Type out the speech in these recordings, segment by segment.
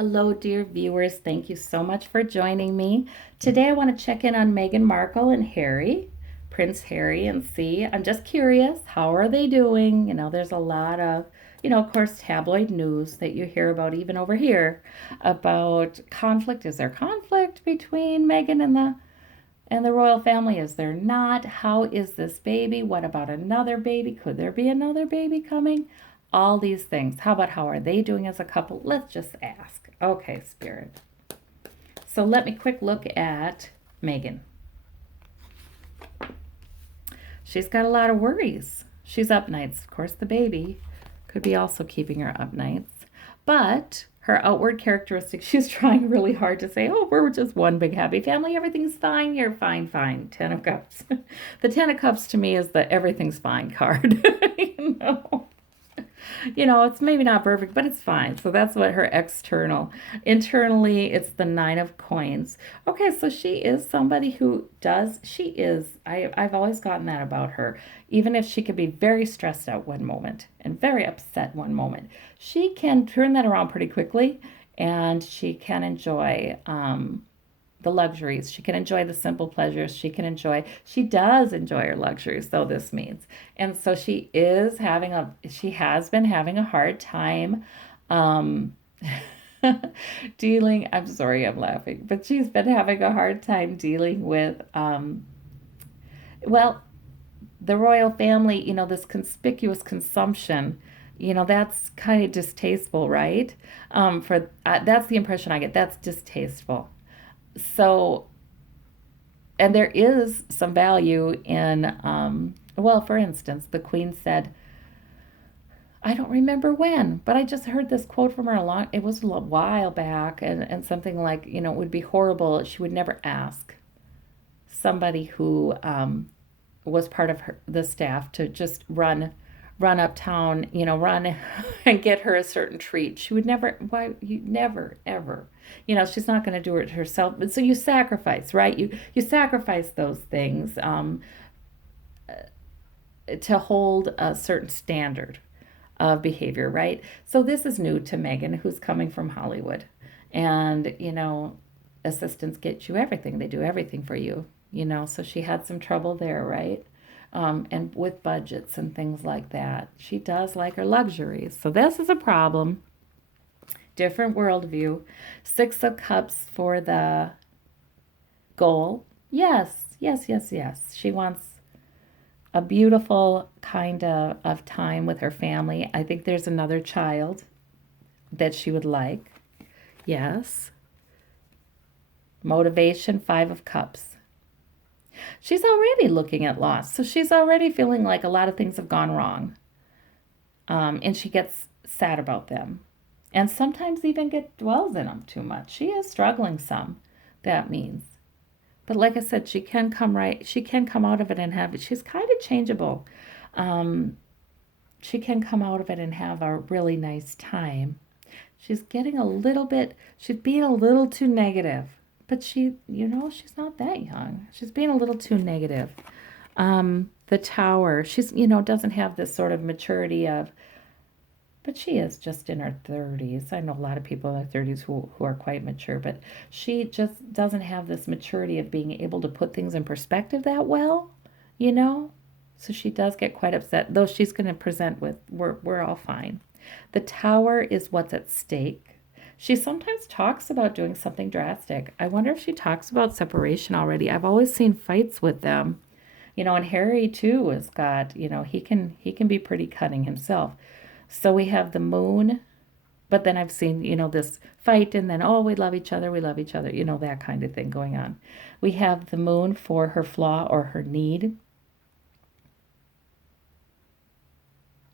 Hello, dear viewers. Thank you so much for joining me. Today, I want to check in on Meghan Markle and Harry, Prince Harry, and see. I'm just curious, how are they doing? There's a lot of, of course, tabloid news that you hear about even over here about conflict. Is there conflict between Meghan and the royal family? Is there not? How is this baby? What about another baby? Could there be another baby coming? All these things. How about how are they doing as a couple? Let's just ask. Okay, Spirit. So let me quick look at Meghan. She's got a lot of worries. She's up nights. Of course, the baby could be also keeping her up nights. But her outward characteristics, she's trying really hard to say, oh, we're just one big happy family. Everything's fine. You're fine, fine. Ten of Cups. The Ten of Cups to me is the everything's fine card. you know? It's maybe not perfect, but it's fine. So that's what her external. Internally, it's the Nine of Coins. Okay, so she is somebody who I've always gotten that about her. Even if she could be very stressed out one moment and very upset one moment, she can turn that around pretty quickly and she can enjoy the luxuries. She can enjoy the simple pleasures. She does enjoy her luxuries, though this means. And so she has been having a hard time um, I'm sorry, I'm laughing, but she's been having a hard time dealing with, well, the royal family, this conspicuous consumption. That's kind of distasteful, right? For That's the impression I get. That's distasteful. So, and there is some value in, well, for instance, the Queen said, I don't remember when, but I just heard this quote from her it was a while back, and something like, it would be horrible. She would never ask somebody who was part of the staff to just run uptown, run and get her a certain treat. She would never, why, you never, ever. She's not going to do it herself. But so you sacrifice, right? You sacrifice those things to hold a certain standard of behavior, right? So this is new to Meghan, who's coming from Hollywood. And, assistants get you everything. They do everything for you, so she had some trouble there, right? And with budgets and things like that. She does like her luxuries. So this is a problem. Different worldview. Six of Cups for the goal. Yes, yes, yes, yes. She wants a beautiful kind of time with her family. I think there's another child that she would like. Yes. Motivation, Five of Cups. She's already looking at loss. So she's already feeling like a lot of things have gone wrong. And she gets sad about them. And sometimes even dwells in them too much. She is struggling some, that means. But like I said, she can come out of it and have it. She's kind of changeable. She can come out of it and have a really nice time. She's being a little too negative. But she's not that young. She's being a little too negative. The Tower, she's, doesn't have this sort of maturity but she is just in her 30s. I know a lot of people in their 30s who are quite mature, but she just doesn't have this maturity of being able to put things in perspective that well, you know? So she does get quite upset, though she's going to present with, we're all fine. The Tower is what's at stake. She sometimes talks about doing something drastic. I wonder if she talks about separation already. I've always seen fights with them. And Harry too has got, he can be pretty cunning himself. So we have the Moon, but then I've seen, this fight and then, oh, we love each other, that kind of thing going on. We have the Moon for her flaw or her need.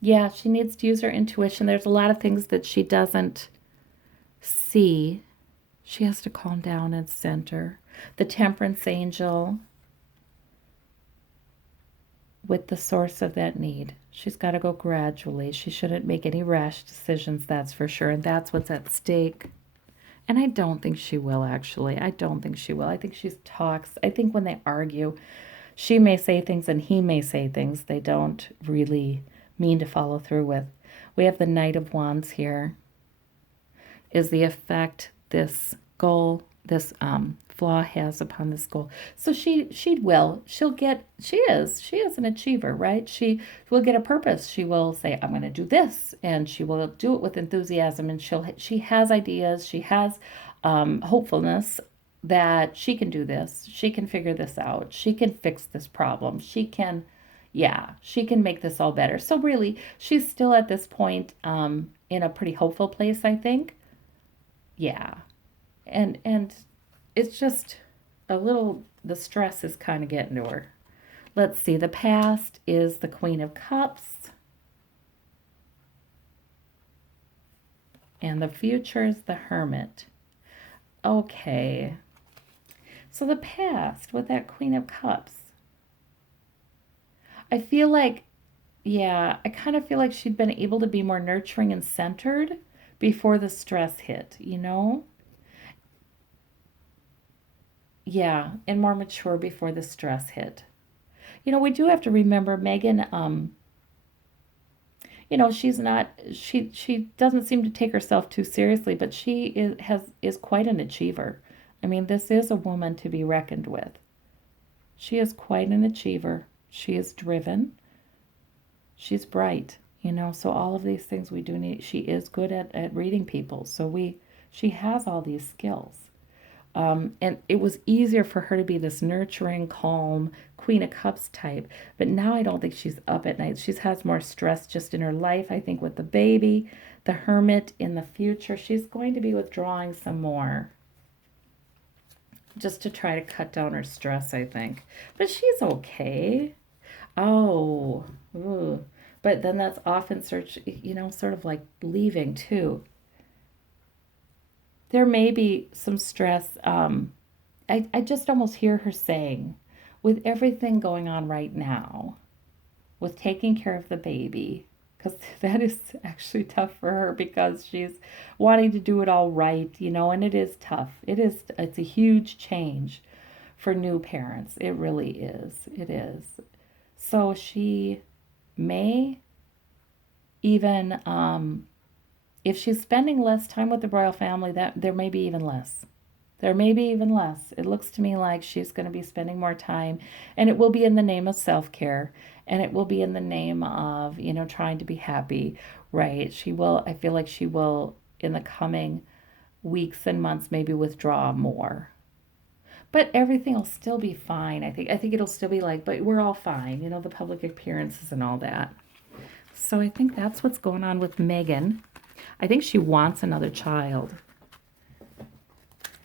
Yeah, she needs to use her intuition. There's a lot of things that she doesn't see. She has to calm down and center. The Temperance Angel with the source of that need. She's got to go gradually. She shouldn't make any rash decisions, that's for sure. And that's what's at stake. And I don't think she will, actually. I don't think she will. I think she talks. I think when they argue, she may say things and he may say things they don't really mean to follow through with. We have the Knight of Wands here. is the effect this goal, this flaw has upon this goal. So she is an achiever, right? She will get a purpose. She will say, I'm going to do this, and she will do it with enthusiasm, and she has ideas, she has hopefulness that she can do this, she can figure this out, she can fix this problem, she can make this all better. So really, she's still at this point in a pretty hopeful place, I think. Yeah, and it's just a little, the stress is kind of getting to her. Let's see, the past is the Queen of Cups, and the future is the Hermit. Okay, so the past with that Queen of Cups, I feel like, yeah, I kind of feel like she'd been able to be more nurturing and centered before the stress hit, you know? Yeah, and more mature before the stress hit. You know, we do have to remember Meghan, she's not, she doesn't seem to take herself too seriously, but is quite an achiever. I mean, this is a woman to be reckoned with. She is quite an achiever. She is driven. She's bright, so all of these things we do need. She is good at reading people. She has all these skills. And it was easier for her to be this nurturing, calm Queen of Cups type. But now I don't think she's up at night. She has more stress just in her life, I think, with the baby, the Hermit in the future. She's going to be withdrawing some more just to try to cut down her stress, I think. But she's okay. Oh, ooh. But then that's often sort of like leaving too. There may be some stress. I just almost hear her saying, with everything going on right now, with taking care of the baby, because that is actually tough for her because she's wanting to do it all right, and it is tough. It's a huge change for new parents. It really is. It is. So she may even, if she's spending less time with the royal family, that there may be even less. There may be even less. It looks to me like she's going to be spending more time, and it will be in the name of self-care, and it will be in the name of, trying to be happy, right? I feel like she will, in the coming weeks and months, maybe withdraw more. But everything will still be fine. I think it'll still be like, but we're all fine, the public appearances and all that. So I think that's what's going on with Meghan. I think she wants another child.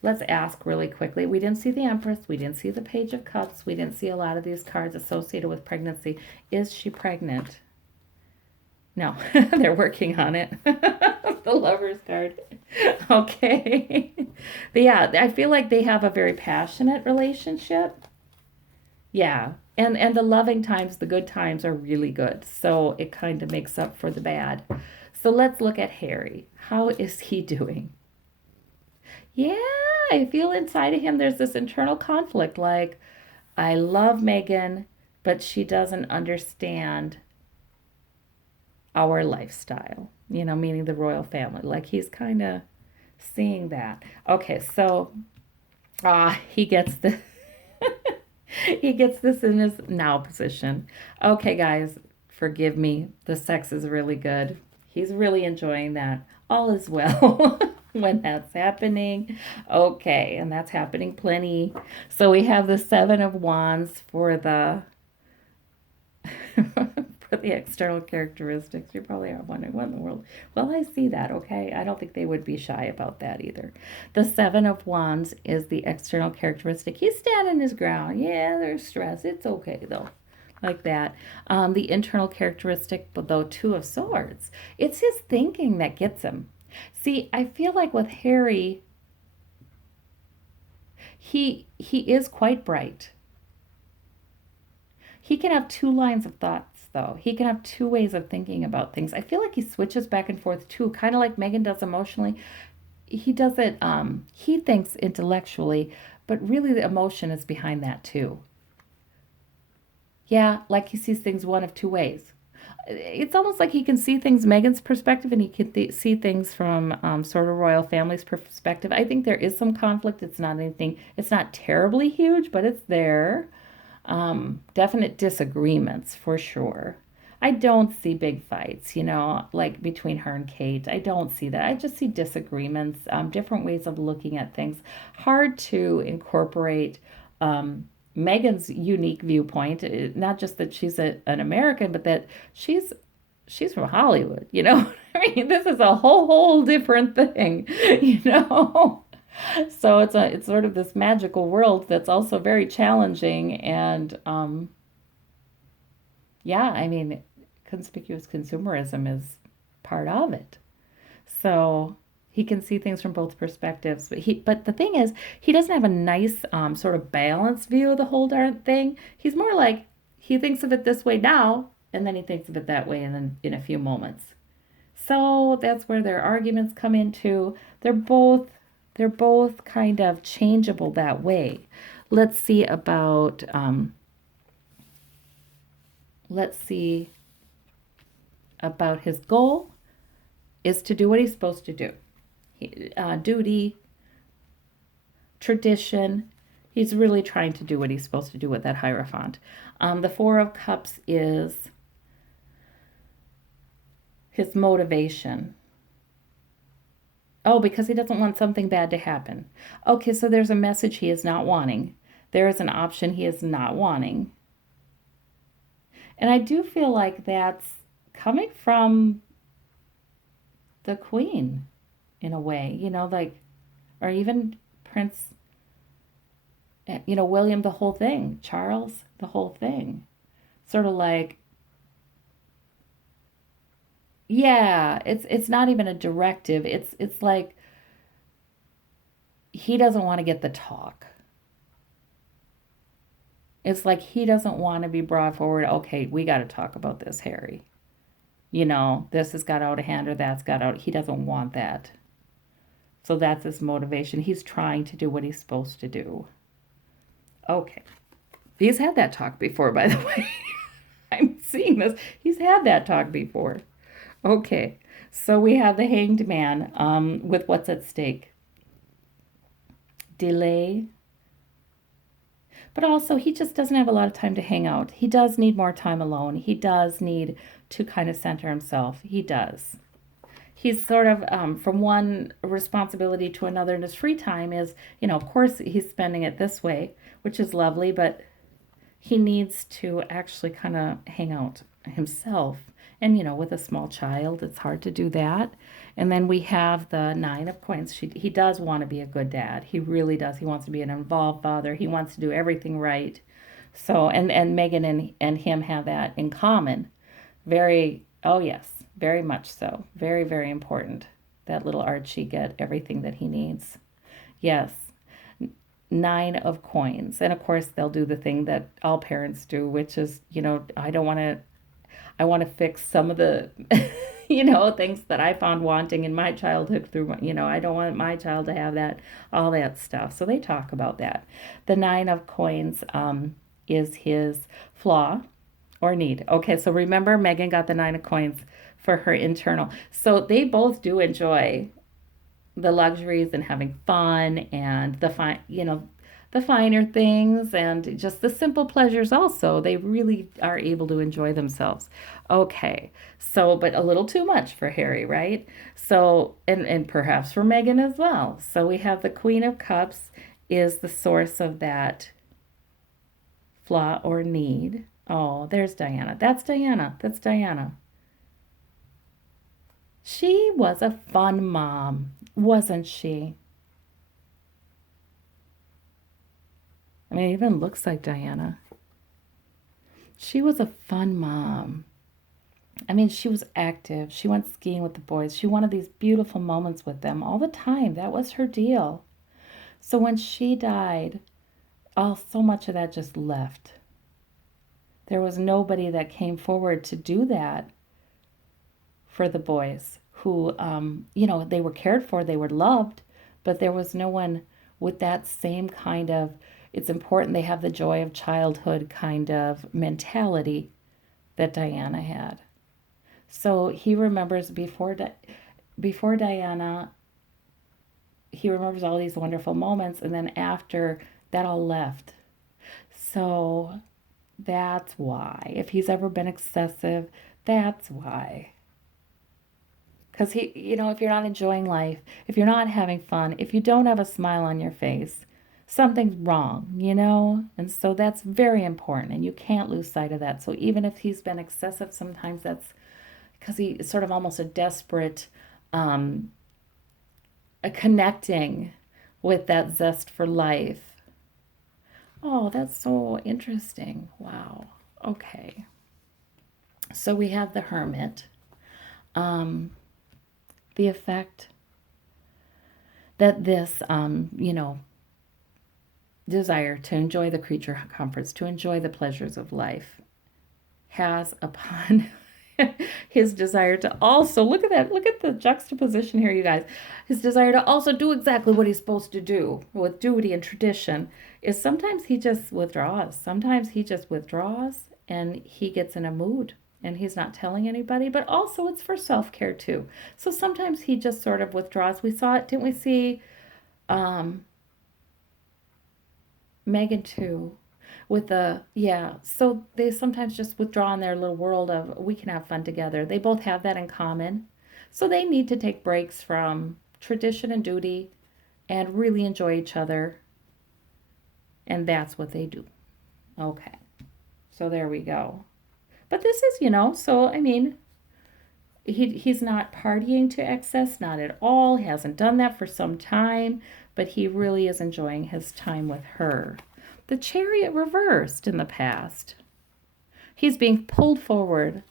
Let's ask really quickly. We didn't see the Empress. We didn't see the Page of Cups. We didn't see a lot of these cards associated with pregnancy. Is she pregnant? No, they're working on it. The Lover's card. Okay. But yeah, I feel like they have a very passionate relationship. Yeah. And the loving times, the good times are really good. So it kind of makes up for the bad. So let's look at Harry. How is he doing? Yeah, I feel inside of him there's this internal conflict. Like, I love Meghan, but she doesn't understand our lifestyle, meaning the royal family. Like, he's kind of seeing that. Okay, so he gets the he gets this in his now position. Okay, guys, forgive me. The sex is really good. He's really enjoying that. All is well when that's happening. Okay, and that's happening plenty. So we have the Seven of Wands for the for the external characteristics. You probably are wondering, what in the world? Well, I see that, okay? I don't think they would be shy about that either. The Seven of Wands is the external characteristic. He's standing his ground. Yeah, there's stress. It's okay, though. Like that. The internal characteristic, though, Two of Swords. It's his thinking that gets him. See, I feel like with Harry, he is quite bright. He can have two lines of thoughts, though. He can have two ways of thinking about things. I feel like he switches back and forth, too, kind of like Meghan does emotionally. He does it, he thinks intellectually, but really the emotion is behind that, too. Yeah, like he sees things one of two ways. It's almost like he can see things Meghan's perspective, and he can see things from sort of royal family's perspective. I think there is some conflict. It's not anything. It's not terribly huge, but it's there. Definite disagreements for sure. I don't see big fights, like between her and Kate. I don't see that. I just see disagreements, different ways of looking at things. Hard to incorporate Meghan's unique viewpoint, not just that she's an American, but that she's from Hollywood, I mean, this is a whole different thing, you know. So it's sort of this magical world that's also very challenging, and yeah, I mean, conspicuous consumerism is part of it. So he can see things from both perspectives. But the thing is, he doesn't have a nice sort of balanced view of the whole darn thing. He's more like he thinks of it this way now, and then he thinks of it that way, and then in a few moments. So that's where their arguments come into. They're both kind of changeable that way. Let's see about let's see about his goal is to do what he's supposed to do. Duty, tradition. He's really trying to do what he's supposed to do with that Hierophant. The Four of Cups is his motivation. Oh, because he doesn't want something bad to happen. Okay, so there's a message he is not wanting. There is an option he is not wanting. And I do feel like that's coming from the Queen in a way, like, or even Prince, William, the whole thing, Charles, the whole thing. Sort of like, yeah, it's not even a directive. It's like he doesn't want to get the talk. It's like he doesn't want to be brought forward. Okay, we got to talk about this, Harry. This has got out of hand or that's got out. He doesn't want that. So that's his motivation. He's trying to do what he's supposed to do. Okay. He's had that talk before, by the way. I'm seeing this. He's had that talk before. Okay. So we have the Hanged Man with what's at stake. Delay. But also, he just doesn't have a lot of time to hang out. He does need more time alone. He does need to kind of center himself. He does. He's sort of from one responsibility to another in his free time is, of course, he's spending it this way, which is lovely, but he needs to actually kind of hang out himself. And, with a small child, it's hard to do that. And then we have the Nine of Coins. He does want to be a good dad. He really does. He wants to be an involved father. He wants to do everything right. So, and Meghan and him have that in common. Very, oh yes, very much so. Very, very important that little Archie get everything that he needs. Yes. Nine of Coins. And of course, they'll do the thing that all parents do, which is, I want to fix some of the, things that I found wanting in my childhood through, I don't want my child to have that, all that stuff. So they talk about that. The Nine of Coins is his flaw or need. Okay, so remember, Meghan got the Nine of Coins for her internal. So they both do enjoy the luxuries and having fun and the finer things and just the simple pleasures also. They really are able to enjoy themselves. Okay, so, but a little too much for Harry, right? So, and perhaps for Meghan as well. So we have the Queen of Cups is the source of that flaw or need. Oh, there's Diana. That's Diana. That's Diana. She was a fun mom, wasn't she? I mean, it even looks like Diana. She was a fun mom. I mean, she was active. She went skiing with the boys. She wanted these beautiful moments with them all the time. That was her deal. So when she died, so much of that just left. There was nobody that came forward to do that for the boys who, they were cared for, they were loved, but there was no one with that same kind of, it's important they have the joy of childhood kind of mentality that Diana had. So he remembers before Diana, he remembers all these wonderful moments, and then after that all left. So that's why. If he's ever been excessive, that's why. Because if you're not enjoying life, if you're not having fun, if you don't have a smile on your face, something's wrong. And so that's very important, and you can't lose sight of that. So even if he's been excessive, sometimes that's because he's sort of almost a desperate, um, a connecting with that zest for life. Oh, that's so interesting. Wow. Okay. So we have the hermit. Um, the effect that this, desire to enjoy the creature comforts, to enjoy the pleasures of life, has upon his desire to also look at that, look at the juxtaposition here, you guys. His desire to also do exactly what he's supposed to do with duty and tradition is sometimes he just withdraws. Sometimes he just withdraws and he gets in a mood and he's not telling anybody, but also it's for self care too. So sometimes he just sort of withdraws. We saw it, didn't we see um, Meghan too? Yeah, so they sometimes just withdraw in their little world of we can have fun together. They both have that in common. So they need to take breaks from tradition and duty and really enjoy each other. And that's what they do. Okay, so there we go. But this is, so I mean, he's not partying to excess, not at all. He hasn't done that for some time, but he really is enjoying his time with her. The chariot reversed in the past. He's being pulled forward,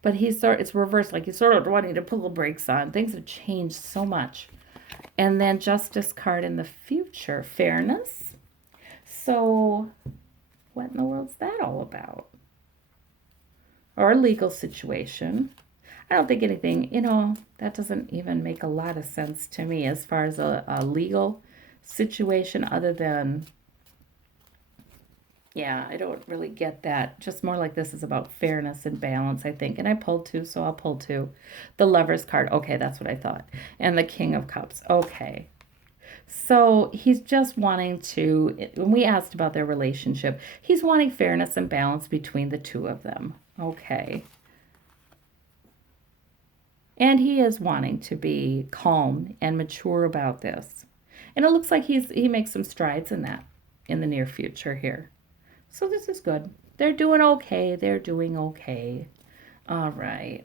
but it's reversed, like he's sort of wanting to pull the brakes on. Things have changed so much. And then justice card in the future, fairness. So what in the world's that all about? Or a legal situation. I don't think anything, that doesn't even make a lot of sense to me as far as a legal situation other than, yeah, I don't really get that. Just more like this is about fairness and balance, I think. And I pulled two, so I'll pull two. The Lover's card. Okay, that's what I thought. And the King of Cups. Okay. So he's just wanting to, when we asked about their relationship, he's wanting fairness and balance between the two of them. Okay. And he is wanting to be calm and mature about this. And it looks like he makes some strides in that in the near future here. So this is good. They're doing okay. They're doing okay. All right.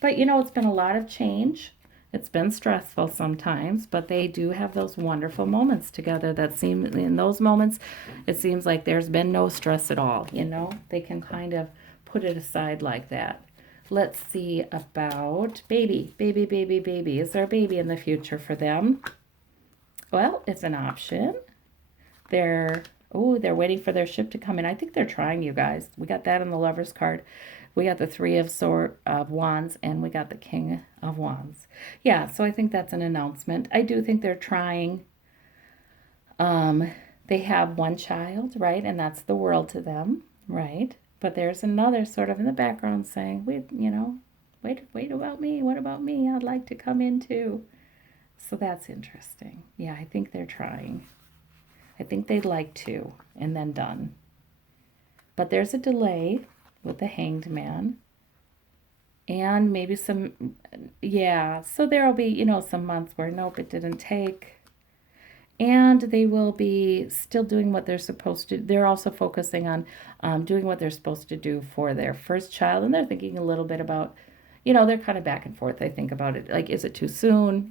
But it's been a lot of change. It's been stressful sometimes, but they do have those wonderful moments together that seem, in those moments, it seems like there's been no stress at all. They can kind of put it aside like that. Let's see about baby. Is there a baby in the future for them? Well, it's an option. They're waiting for their ship to come in. I think they're trying, you guys. We got that on the Lover's card. We got the Three of Wands, and we got the King of Wands. Yeah, so I think that's an announcement. I do think they're trying. They have one child, right? And that's the world to them, right? But there's another sort of in the background saying, wait about me. What about me? I'd like to come in too. So that's interesting. Yeah, I think they're trying. I think they'd like to, and then done. But there's a delay with the Hanged Man. And maybe so there'll be, some months where nope, it didn't take. And they will be still doing what they're supposed to. They're also focusing on doing what they're supposed to do for their first child. And they're thinking a little bit about, they're kind of back and forth, I think, about it. Like, is it too soon?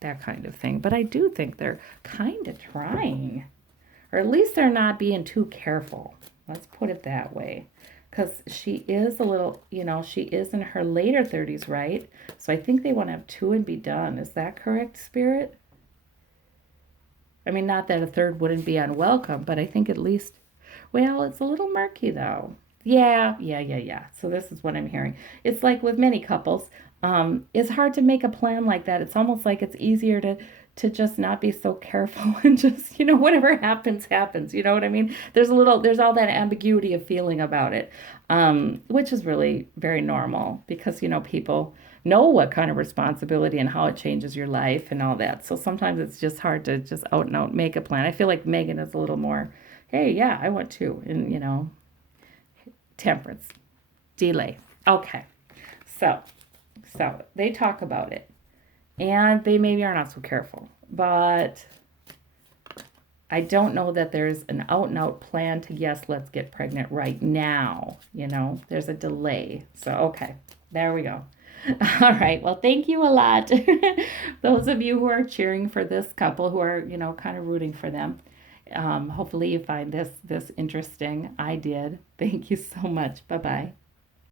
That kind of thing. But I do think they're kind of trying. Or at least they're not being too careful. Let's put it that way. Because she is a little, she is in her later 30s, right? So I think they want to have two and be done. Is that correct, Spirit? I mean, not that a third wouldn't be unwelcome, but I think at least, well, it's a little murky though. Yeah. So this is what I'm hearing. It's like with many couples, it's hard to make a plan like that. It's almost like it's easier to just not be so careful and just, whatever happens, happens. You know what I mean? There's all that ambiguity of feeling about it, which is really very normal because, people know what kind of responsibility and how it changes your life and all that. So sometimes it's just hard to just out and out make a plan. I feel like Megan is a little more, hey, yeah, I want to, and, temperance, delay. Okay. So, so they talk about it and they maybe are not so careful, but I don't know that there's an out and out plan to, yes, let's get pregnant right now. There's a delay. So, okay, there we go. All right. Well, thank you a lot. Those of you who are cheering for this couple, who are, kind of rooting for them. Hopefully you find this interesting. I did. Thank you so much. Bye bye.